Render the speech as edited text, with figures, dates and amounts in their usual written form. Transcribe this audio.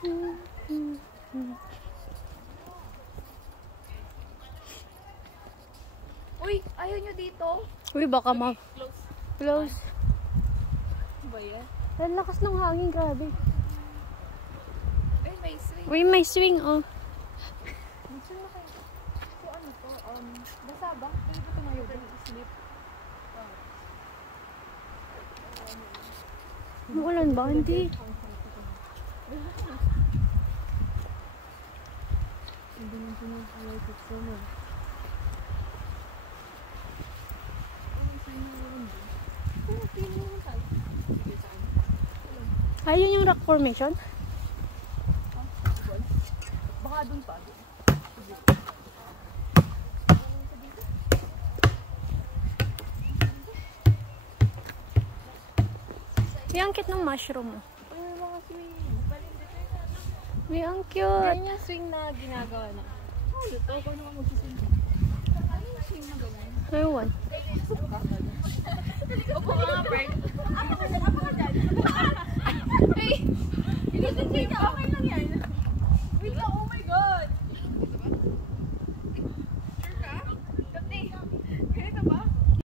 Uy, ayaw nyo dito. Uy, baka close. Ano ba yan? Ang lakas ng hangin, grabe. Uy, may swing. Uy, may swing, oh. So ano to? Basa ba? Pwede ba tumayo ba? Sleep. Umuulan ba? Hindi. Hindi mo pinag-alay sa summer. Ayun yung rock formation? Baka dun pa. Yung cute ng mushroom mo. Uy, may mga swing. Uy, ang cute. Yan yung swing na ginagawa na. Oh, ito. Paano ka mag-swing? Ano yung swing na gawin? Ewan. Opo